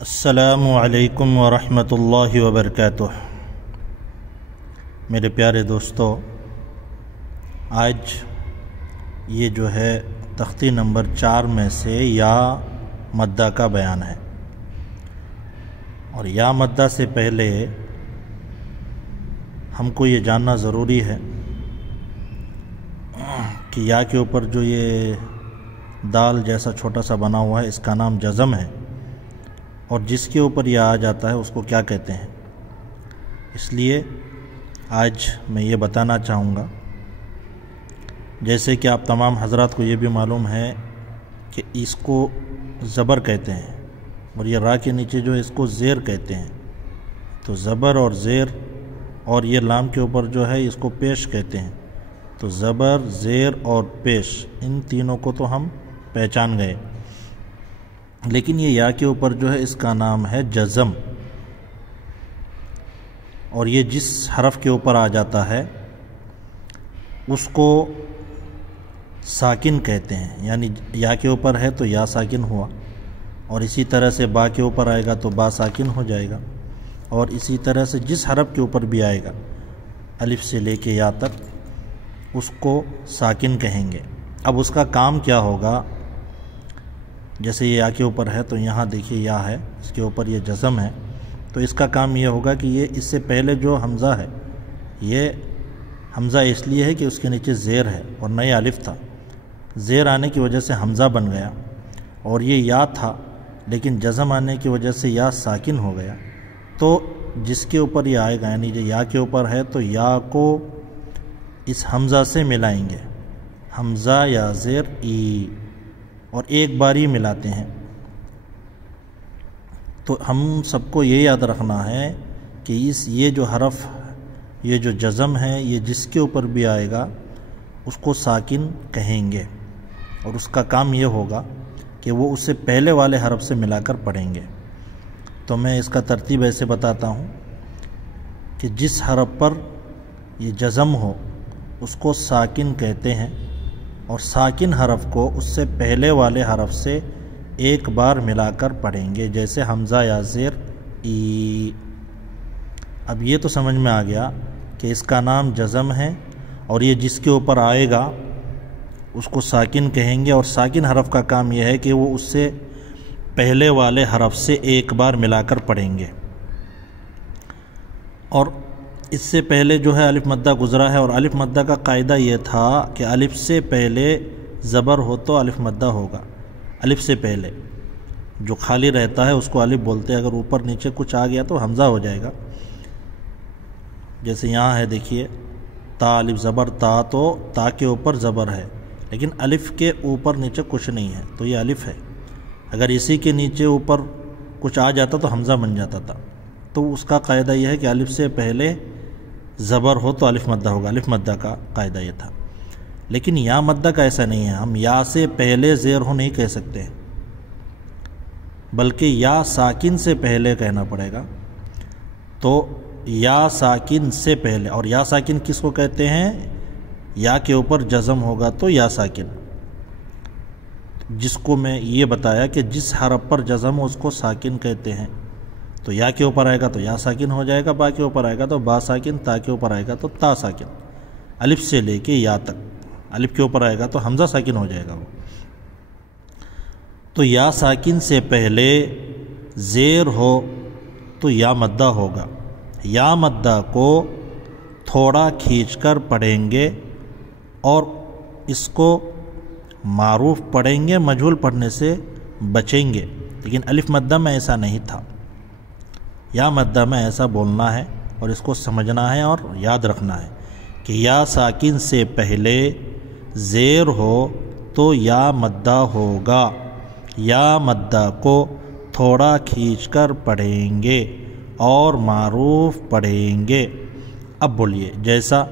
السلام علیکم ورحمۃ اللہ وبرکاتہ۔ میرے پیارے دوستو، آج یہ جو ہے تختی نمبر 4 میں سے یا مدہ کا بیان ہے، اور یا مدہ سے پہلے ہم کو یہ جاننا ضروری ہے کہ یا کے اوپر جو یہ دال جیسا چھوٹا سا بنا ہوا ہے اس کا نام جزم ہے، اور جس کے اوپر یہ آ جاتا ہے اس کو کیا کہتے ہیں۔ اس لیے آج میں یہ بتانا چاہوں گا، جیسے کہ آپ تمام حضرات کو یہ بھی معلوم ہے کہ اس کو زبر کہتے ہیں، اور یہ را کے نیچے جو ہے اس کو زیر کہتے ہیں۔ تو زبر اور زیر اور یہ لام کے اوپر جو ہے اس کو پیش کہتے ہیں۔ تو زبر، زیر اور پیش، ان تینوں کو تو ہم پہچان گئے، لیکن یہ یا کے اوپر جو ہے اس کا نام ہے جزم، اور یہ جس حرف کے اوپر آ جاتا ہے اس کو ساکن کہتے ہیں۔ یعنی یا کے اوپر ہے تو یا ساکن ہوا، اور اسی طرح سے با کے اوپر آئے گا تو با ساکن ہو جائے گا، اور اسی طرح سے جس حرف کے اوپر بھی آئے گا الف سے لے کے یا تک اس کو ساکن کہیں گے۔ اب اس کا کام کیا ہوگا؟ جیسے یہ یا کے اوپر ہے تو یہاں دیکھیے یا ہے، اس کے اوپر یہ جزم ہے، تو اس کا کام یہ ہوگا کہ یہ اس سے پہلے جو حمزہ ہے، یہ حمزہ اس لیے ہے کہ اس کے نیچے زیر ہے اور نئے الف تھا، زیر آنے کی وجہ سے حمزہ بن گیا، اور یہ یا تھا لیکن جزم آنے کی وجہ سے یا ساکن ہو گیا۔ تو جس کے اوپر یہ آئے گا، یعنی جو یا کے اوپر ہے تو یا کو اس حمزہ سے ملائیں گے، حمزہ یا زیر ای، اور ایک بار ہی ملاتے ہیں۔ تو ہم سب کو یہ یاد رکھنا ہے کہ یہ جو حرف، یہ جو جزم ہے، یہ جس کے اوپر بھی آئے گا اس کو ساکن کہیں گے، اور اس کا کام یہ ہوگا کہ وہ اس سے پہلے والے حرف سے ملا کر پڑھیں گے۔ تو میں اس کا ترتیب ایسے بتاتا ہوں کہ جس حرف پر یہ جزم ہو اس کو ساکن کہتے ہیں، اور ساکن حرف کو اس سے پہلے والے حرف سے ایک بار ملا کر پڑھیں گے، جیسے حمزہ یا زیر ای۔ اب یہ تو سمجھ میں آ گیا کہ اس کا نام جزم ہے، اور یہ جس کے اوپر آئے گا اس کو ساکن کہیں گے، اور ساکن حرف کا کام یہ ہے کہ وہ اس سے پہلے والے حرف سے ایک بار ملا کر پڑھیں گے۔ اور اس سے پہلے جو ہے الف مدہ گزرا ہے، اور الف مدہ کا قاعدہ یہ تھا کہ الف سے پہلے زبر ہو تو الف مدہ ہوگا۔ الف سے پہلے جو خالی رہتا ہے اس کو الف بولتے ہیں، اگر اوپر نیچے کچھ آ گیا تو حمزہ ہو جائے گا۔ جیسے یہاں ہے دیکھیے تا الف زبر تا، تو تا کے اوپر زبر ہے لیکن الف کے اوپر نیچے کچھ نہیں ہے، تو یہ الف ہے۔ اگر اسی کے نیچے اوپر کچھ آ جاتا تو حمزہ بن جاتا تھا۔ تو اس کا قاعدہ یہ ہے کہ الف سے پہلے زبر ہو تو الف مدہ ہوگا، الف مدہ کا قاعدہ یہ تھا۔ لیکن یا مدہ کا ایسا نہیں ہے، ہم یا سے پہلے زیر ہو نہیں کہہ سکتے، بلکہ یا ساکن سے پہلے کہنا پڑے گا۔ تو یا ساکن سے پہلے، اور یا ساکن کس کو کہتے ہیں؟ یا کے اوپر جزم ہوگا تو یا ساکن، جس کو میں یہ بتایا کہ جس حرف پر جزم ہو اس کو ساکن کہتے ہیں۔ تو یا کے اوپر آئے گا تو یا ساکن ہو جائے گا، با کے اوپر آئے گا تو با ساکن، تا کے اوپر آئے گا تو تا ساکن، الف سے لے کے یا تک۔ الف کے اوپر آئے گا تو حمزہ ساکن ہو جائے گا وہ۔ تو یا ساکن سے پہلے زیر ہو تو یا مدہ ہوگا۔ یا مدہ کو تھوڑا کھینچ کر پڑھیں گے، اور اس کو معروف پڑھیں گے، مجہول پڑھنے سے بچیں گے۔ لیکن الف مدہ میں ایسا نہیں تھا، یا مدہ میں ایسا بولنا ہے، اور اس کو سمجھنا ہے اور یاد رکھنا ہے کہ یا ساکن سے پہلے زیر ہو تو یا مدہ ہوگا۔ یا مدہ کو تھوڑا کھینچ کر پڑھیں گے اور معروف پڑھیں گے۔ اب بولیے، جیسا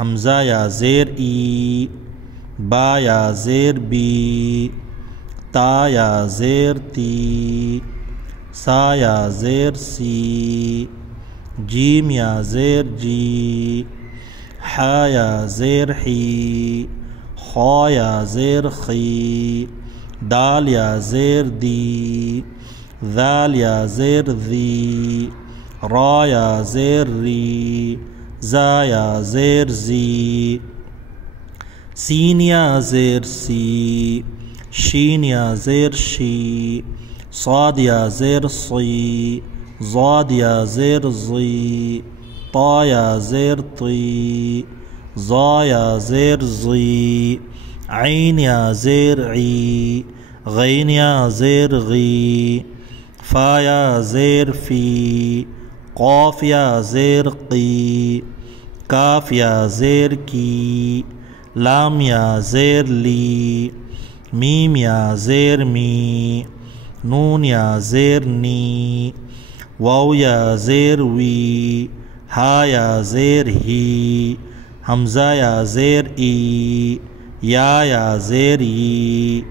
حمزہ یا زیر ای، با یا زیر بی، تا یا زیر تی، سا یا زیر سی، جیم یا زیر جی، ح یا زیر حی، خا یا زیر خی، دال یا زیر دی، ذال یا زیر ذی، را یا زیر ری، زا یا زیر زی، سین یا زیر سی، شین یا زیر شی، صاد یا زیر صی، ضاد یا زیر ضی، طا یا زیر طی، ظا یا زیر ضی، عین یا زیر عی، غین یا زیر غی، فا یا زیر فی، قاف یا زیر قی، کاف یا زیر کی، لام یا زیر لی، میم یا زیر می، نون یا زیر نی، واو یا زیر وی، ہا یا زیر ہی، حمزہ یا زیر ای، یا زیر ی،